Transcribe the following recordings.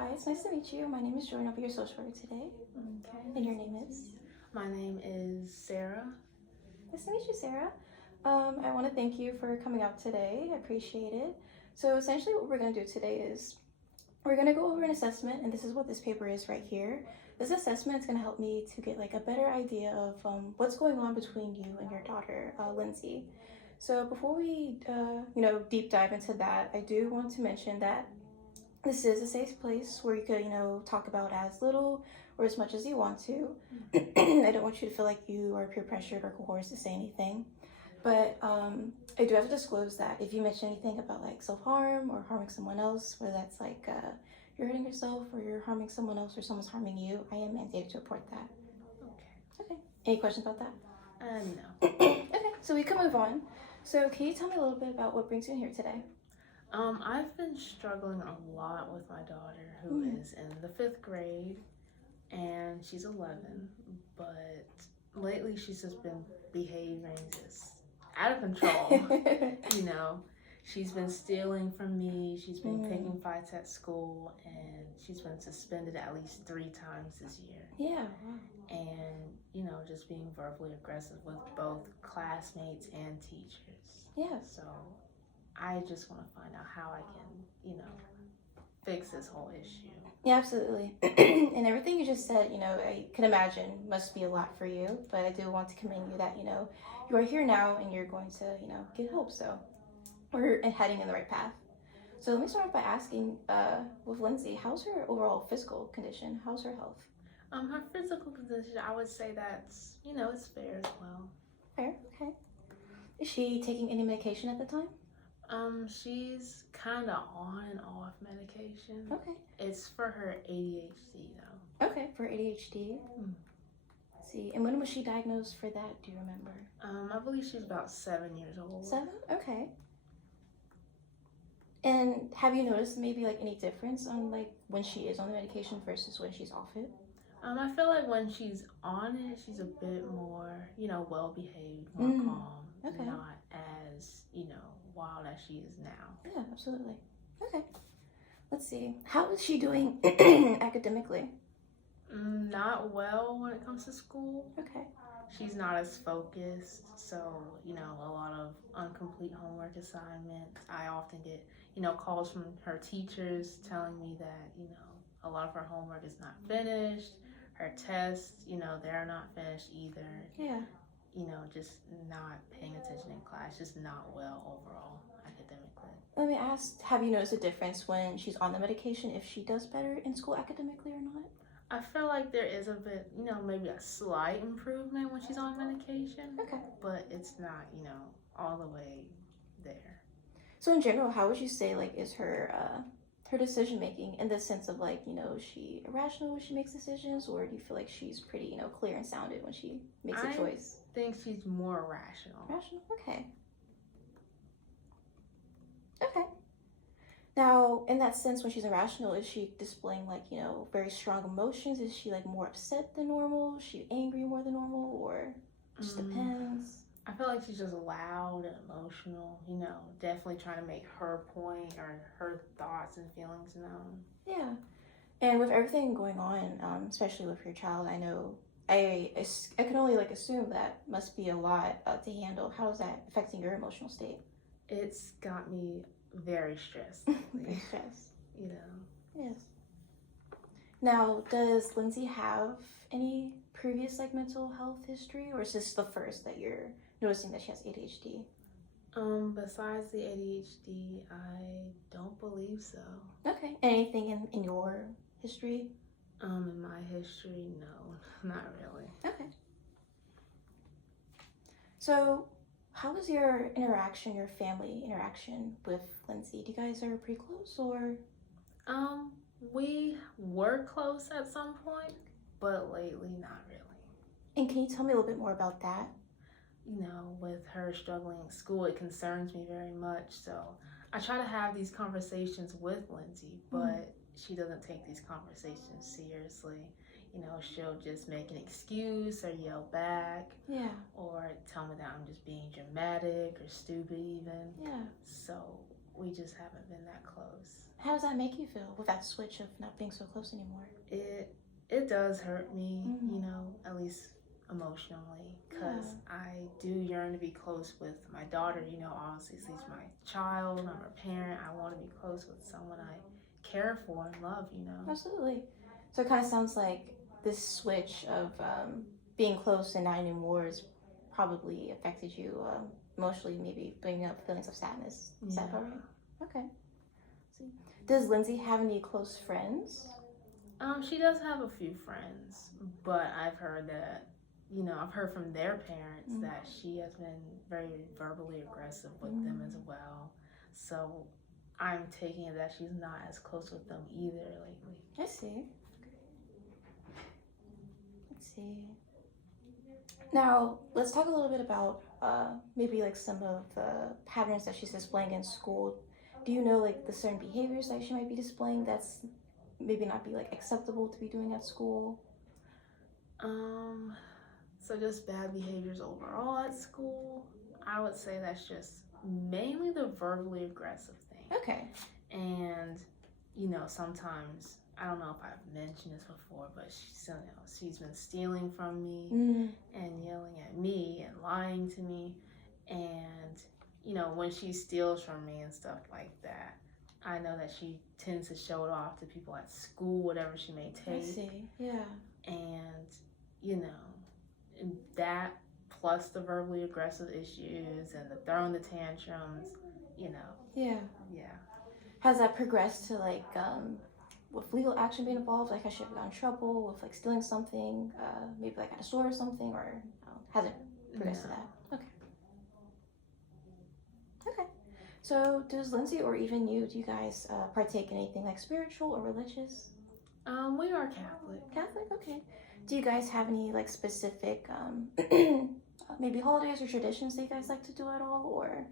Hi, it's nice to meet you. My name is Jordan. I'll be your social worker today. Okay. And your name is? My name is Sarah. Nice to meet you, Sarah. I want to thank you for coming out today. I appreciate it. So essentially what we're going to do today is we're going to go over an assessment, and this is what this paper is right here. This assessment is going to help me to get like a better idea of what's going on between you and your daughter, Lindsay. So before we, deep dive into that, I do want to mention that this is a safe place where you could, talk about as little or as much as you want to. I don't want you to feel like you are peer pressured or coerced to say anything. But I do have to disclose that if you mention anything about like self-harm or harming someone else, whether that's like you're hurting yourself or you're harming someone else or someone's harming you, I am mandated to report that. Okay. Okay. Any questions about that? No. Okay, so we can move on. So can you tell me a little bit about what brings you in here today? I've been struggling a lot with my daughter who is in the 5th grade and she's 11, but lately she's just been behaving just out of control. She's been stealing from me, she's been picking fights at school, and she's been suspended at least 3 times this year. Yeah. And, just being verbally aggressive with both classmates and teachers. Yeah. So I just want to find out how I can, fix this whole issue. Yeah, absolutely. And everything you just said, I can imagine must be a lot for you, but I do want to commend you that, you are here now and you're going to, get help. So we're heading in the right path. So let me start off by asking, with Lindsay, how's her overall physical condition? How's her health? Her physical condition, I would say that's, it's fair as well. Fair, okay. Is she taking any medication at the time? She's kind of on and off medication. Okay. It's for her ADHD though. Okay, for ADHD. Let's see. And when was she diagnosed for that? Do you remember? I believe she's about 7 years old. 7? Okay. And have you noticed maybe like any difference on like when she is on the medication versus when she's off it? I feel like when she's on it, she's a bit more, well behaved, more calm. Okay. Not as, wild as she is now. Yeah, absolutely. Okay. Let's see. How is she doing academically? Not well when it comes to school. Okay. She's not as focused, so, a lot of incomplete homework assignments. I often get, calls from her teachers telling me that, a lot of her homework is not finished. Her tests, they're not finished either. Yeah. Just not paying attention in class, just not well overall academically. Let me ask, have you noticed a difference when she's on the medication, if she does better in school academically or not? I feel like there is a bit, maybe a slight improvement when she's on medication. Okay. But it's not, all the way there. So in general, how would you say like is her decision making in the sense of like, is she irrational when she makes decisions, or do you feel like she's pretty, clear and sounded when she makes a choice? I think she's more rational. Rational? Okay. Okay. Now, in that sense, when she's irrational, is she displaying like, very strong emotions? Is she like more upset than normal? Is she angry more than normal, or just depends? I feel like she's just loud and emotional, definitely trying to make her point or her thoughts and feelings known. Yeah. And with everything going on, especially with your child, I know I can only like assume that must be a lot to handle. How is that affecting your emotional state? It's got me very stressed. Very stressed. Yes. Now, does Lindsay have any previous like mental health history, or is this the first that you're noticing that she has ADHD? Besides the ADHD, I don't believe so. Okay. Anything in your history? In my history, no, not really. Okay. So, how was your family interaction with Lindsay? Do you guys are pretty close, or? We were close at some point, but lately, not really. And can you tell me a little bit more about that? With her struggling in school, it concerns me very much. So I try to have these conversations with Lindsay, but she doesn't take these conversations seriously. She'll just make an excuse or yell back. Yeah. Or tell me that I'm just being dramatic or stupid even. Yeah. So we just haven't been that close. How does that make you feel with that switch of not being so close anymore? It does hurt me, Mhm. you know, at least emotionally, because Yeah. I do yearn to be close with my daughter. You know, obviously she's my child, I'm her parent. I want to be close with someone I care for and love, you know. Absolutely. So it kind of sounds like this switch of being close and not anymore has probably affected you emotionally, maybe bringing up feelings of sadness. Is that about Yeah. right? Okay. See, does Lindsay have any close friends? She does have a few friends, but I've heard that, you know, I've heard from their parents Mm. that she has been very verbally aggressive with them as well. So I'm taking it that she's not as close with them either lately. I see. Let's see. Now, let's talk a little bit about maybe like some of the patterns that she's displaying in school. Do you know like the certain behaviors that she might be displaying that's maybe not be like acceptable to be doing at school? So just bad behaviors overall at school. I would say that's just mainly the verbally aggressive thing. Okay. And, you know, sometimes, I don't know if I've mentioned this before, but she's been stealing from me and yelling at me and lying to me. And, you know, when she steals from me and stuff like that, I know that she tends to show it off to people at school, whatever she may take. I see. Yeah. And, you know, that plus the verbally aggressive issues and the throwing the tantrums, you know. Yeah. Yeah. Has that progressed to like with legal action being involved? Like has she ever gotten in trouble with like stealing something, maybe like at a store or something, or hasn't progressed to that? Okay. Okay. So does Lindsay or even you, do you guys partake in anything like spiritual or religious? We are Catholic. Catholic, okay. Do you guys have any like specific maybe holidays or traditions that you guys like to do at all, or?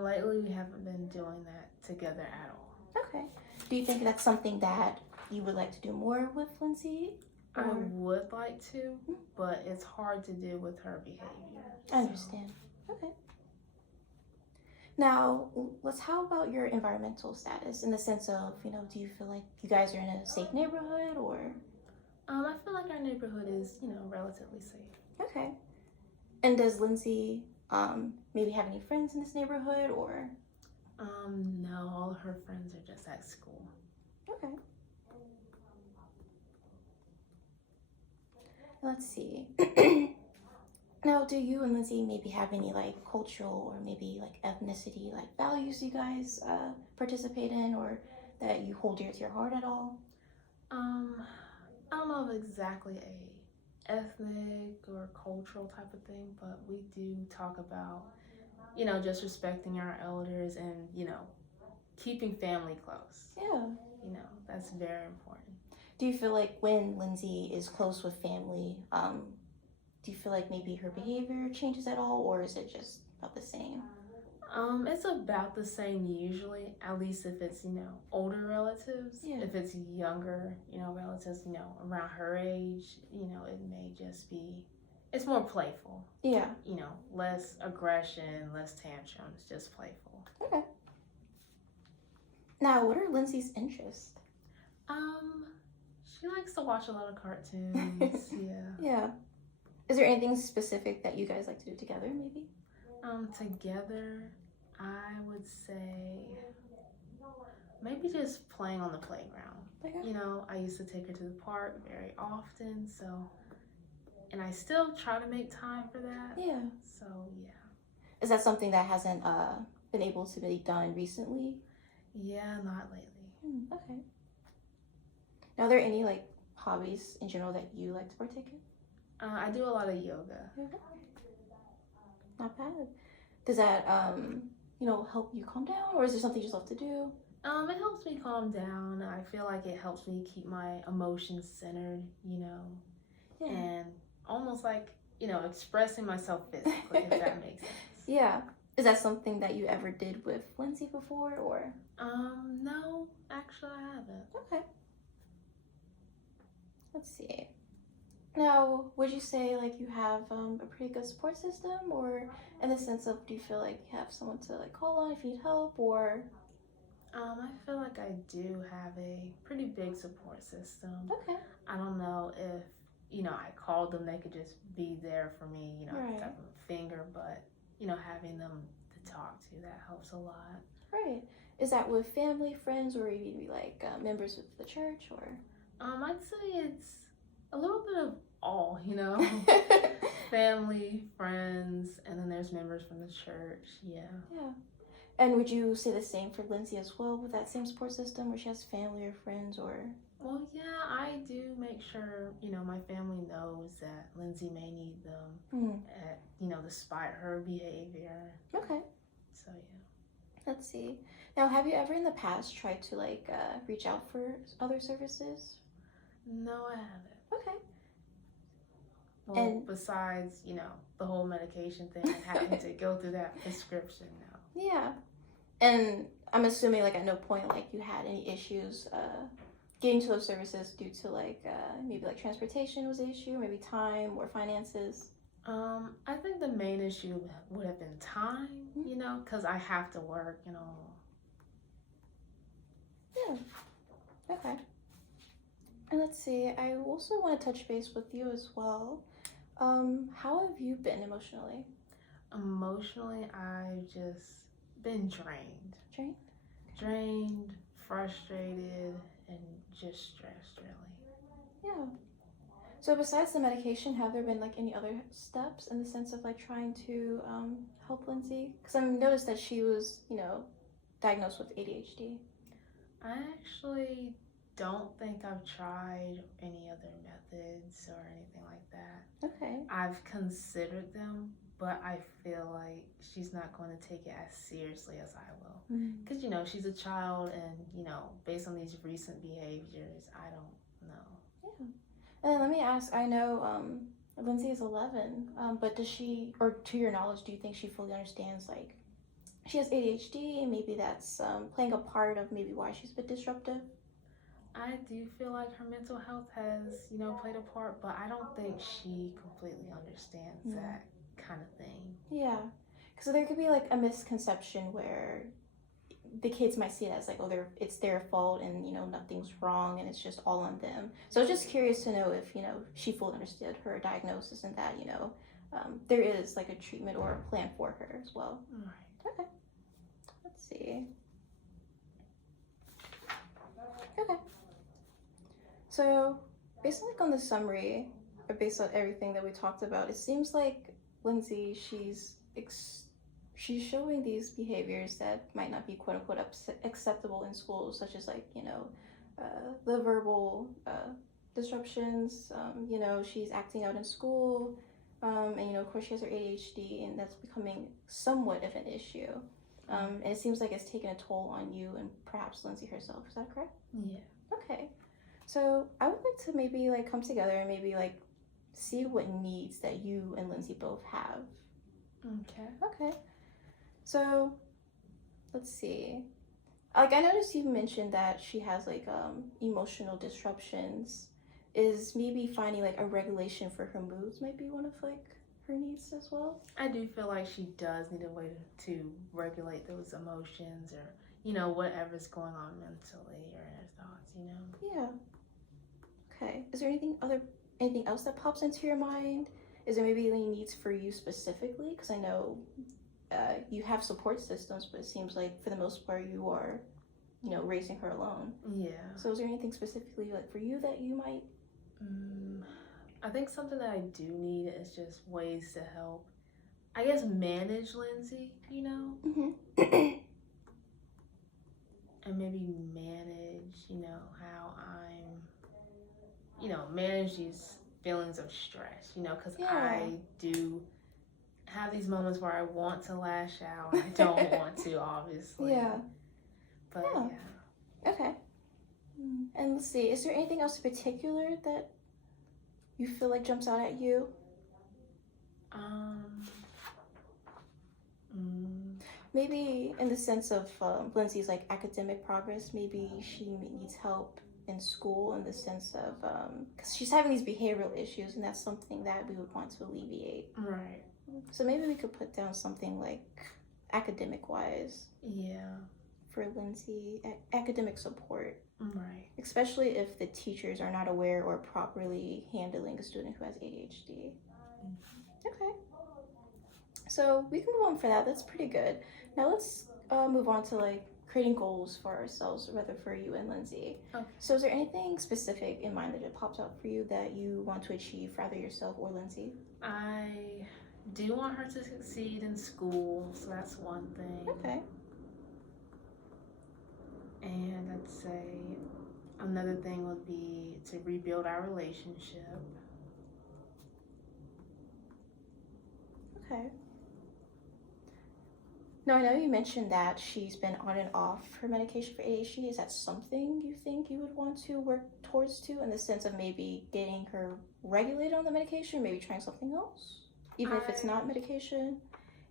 Lately we haven't been doing that together at all. Okay. Do you think that's something that you would like to do more with Lindsay? I would like to, but it's hard to do with her behavior. I understand. Okay. Now, how about your environmental status in the sense of, you know, do you feel like you guys are in a safe neighborhood or? I feel like our neighborhood is, you know, relatively safe. Okay. And does Lindsay maybe have any friends in this neighborhood or? No, all her friends are just at school. Okay. Let's see. Now, do you and Lindsay maybe have any like cultural or maybe like ethnicity like values you guys participate in or that you hold dear to your heart at all? I don't know of exactly a ethnic or cultural type of thing, but we do talk about, you know, just respecting our elders and, you know, keeping family close. Yeah. You know, that's very important. Do you feel like when Lindsay is close with family, do you feel like maybe her behavior changes at all, or is it just about the same? It's about the same usually, at least if it's, you know, older relatives. Yeah. If it's younger, you know, relatives, you know, around her age, you know, it may just be, it's more playful. Yeah. You know, less aggression, less tantrums, just playful. Okay. Now, what are Lindsay's interests? She likes to watch a lot of cartoons. Yeah. Yeah. Is there anything specific that you guys like to do together, maybe? Together, I would say maybe just playing on the playground. Okay. You know, I used to take her to the park very often, so, and I still try to make time for that. Yeah. So, yeah. Is that something that hasn't been able to be done recently? Yeah, not lately. Okay. Now, are there any like hobbies in general that you like to partake in? I do a lot of yoga. Not bad. Does that you know, help you calm down, or is there something you just love to do? It helps me calm down. I feel like it helps me keep my emotions centered, you know, and almost like, you know, expressing myself physically, if that makes sense. Yeah. Is that something that you ever did with Lindsay before, or? No, actually I haven't. Okay. Let's see. Now, would you say like you have a pretty good support system, or in the sense of do you feel like you have someone to like call on if you need help, or? I feel like I do have a pretty big support system. Okay. I don't know if, I called them, they could just be there for me, Right. type of a finger, but, having them to talk to, that helps a lot. Right. Is that with family, friends, or maybe like members of the church, or? I'd say it's a little bit of all, family, friends, and then there's members from the church, yeah. Yeah. And would you say the same for Lindsay as well with that same support system where she has family or friends or? Well, yeah, I do make sure, my family knows that Lindsay may need them, despite her behavior. Okay. So, yeah. Let's see. Now, have you ever in the past tried to like reach out for other services? No, I haven't. Okay. Well, And besides, the whole medication thing and having to go through that prescription now. yeah. And I'm assuming like at no point like you had any issues getting to those services due to like maybe like transportation was an issue, maybe time or finances. I think the main issue would have been time, because I have to work, Yeah. Okay. And let's see. I also want to touch base with you as well. How have you been emotionally? Emotionally, I've just been drained. Drained? Drained, frustrated, and just stressed, really. Yeah. So besides the medication, have there been like any other steps in the sense of like trying to help Lindsay? Because I noticed that she was, diagnosed with ADHD. I actually don't think I've tried any other methods or anything like that. Okay. I've considered them, but I feel like she's not going to take it as seriously as I will. Because, she's a child and, based on these recent behaviors, I don't know. Yeah. And then let me ask, I know Lindsay is 11, but does she, or to your knowledge, do you think she fully understands like she has ADHD and maybe that's playing a part of maybe why she's a bit disruptive? I do feel like her mental health has, played a part, but I don't think she completely understands that kind of thing. Yeah, because there could be like a misconception where the kids might see it as like, oh, it's their fault and nothing's wrong and it's just all on them. So I was just curious to know if she fully understood her diagnosis and that there is like a treatment or a plan for her as well. Right. Okay. Let's see. Okay. So, based on like on the summary, or based on everything that we talked about, it seems like Lindsay, she's showing these behaviors that might not be quote unquote acceptable in school, such as like the verbal disruptions. She's acting out in school, and of course she has her ADHD, and that's becoming somewhat of an issue. And it seems like it's taken a toll on you and perhaps Lindsay herself. Is that correct? Yeah. Okay. So I would like to maybe like come together and maybe like see what needs that you and Lindsay both have. Okay. Okay. So let's see. Like I noticed you mentioned that she has like emotional disruptions. Is maybe finding like a regulation for her moods might be one of like her needs as well? I do feel like she does need a way to regulate those emotions or, whatever's going on mentally or in her thoughts, Yeah. Okay. Is there anything else that pops into your mind? Is there maybe any needs for you specifically? Because I know you have support systems, but it seems like for the most part you are, raising her alone. Yeah. So is there anything specifically like for you that you might? I think something that I do need is just ways to help, I guess, manage Lindsay, Mm-hmm. and maybe manage, how I'm, manage these feelings of stress, because I do have these moments where I want to lash out and I don't want to, obviously. Yeah. But yeah. Okay. And let's see, is there anything else in particular that you feel like jumps out at you? Maybe in the sense of Lindsay's like academic progress, maybe she needs help in school in the sense of because she's having these behavioral issues and that's something that we would want to alleviate. Right. So maybe we could put down something like academic wise. Yeah. for Lindsay academic support, Right. especially if the teachers are not aware or properly handling a student who has ADHD. Okay. So we can move on for that. That's pretty good. Now let's move on to like creating goals for ourselves, whether for you and Lindsay. Okay. So is there anything specific in mind that just pops out for you that you want to achieve for either yourself or Lindsay? I do want her to succeed in school, so that's one thing. Okay. And I'd say another thing would be to rebuild our relationship. Okay. Now, I know you mentioned that she's been on and off her medication for ADHD. Is that something you think you would want to work towards to, in the sense of maybe getting her regulated on the medication, maybe trying something else, even if it's not medication?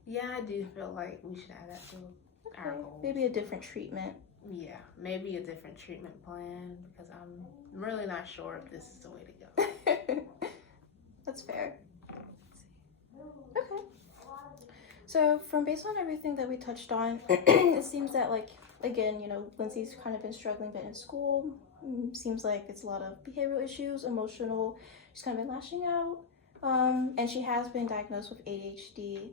Yeah, I do feel like we should add that to our goals. Maybe a different treatment. Yeah, maybe a different treatment plan, because I'm really not sure if this is the way to go. That's fair. Okay. So based on everything that we touched on, it seems that, like, again, you know, Lindsay's kind of been struggling a bit in school. Seems like it's a lot of behavioral issues, emotional. She's kind of been lashing out. And she has been diagnosed with ADHD.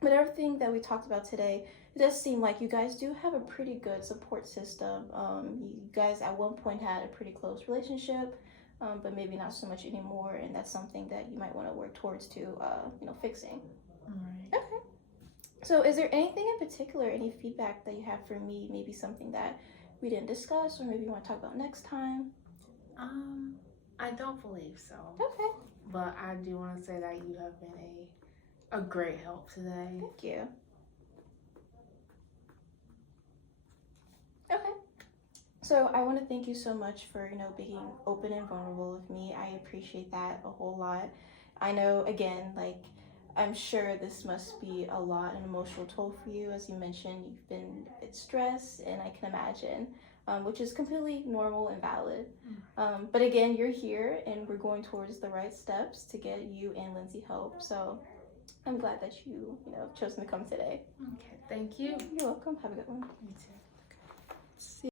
But everything that we talked about today, it does seem like you guys do have a pretty good support system. You guys at one point had a pretty close relationship, but maybe not so much anymore. And that's something that you might want to work towards to, fixing. Right. Okay. So is there anything in particular, any feedback that you have for me, maybe something that we didn't discuss or maybe you want to talk about next time? I don't believe so. Okay. But I do want to say that you have been a great help today. Thank you. Okay. So I want to thank you so much for, being open and vulnerable with me. I appreciate that a whole lot. I know, again, like, I'm sure this must be a lot, an emotional toll for you. As you mentioned, you've been a bit stressed, and I can imagine, which is completely normal and valid. But again, you're here, and we're going towards the right steps to get you and Lindsay help. So I'm glad that you, have chosen to come today. Okay, thank you. You're welcome. Have a good one. You too. See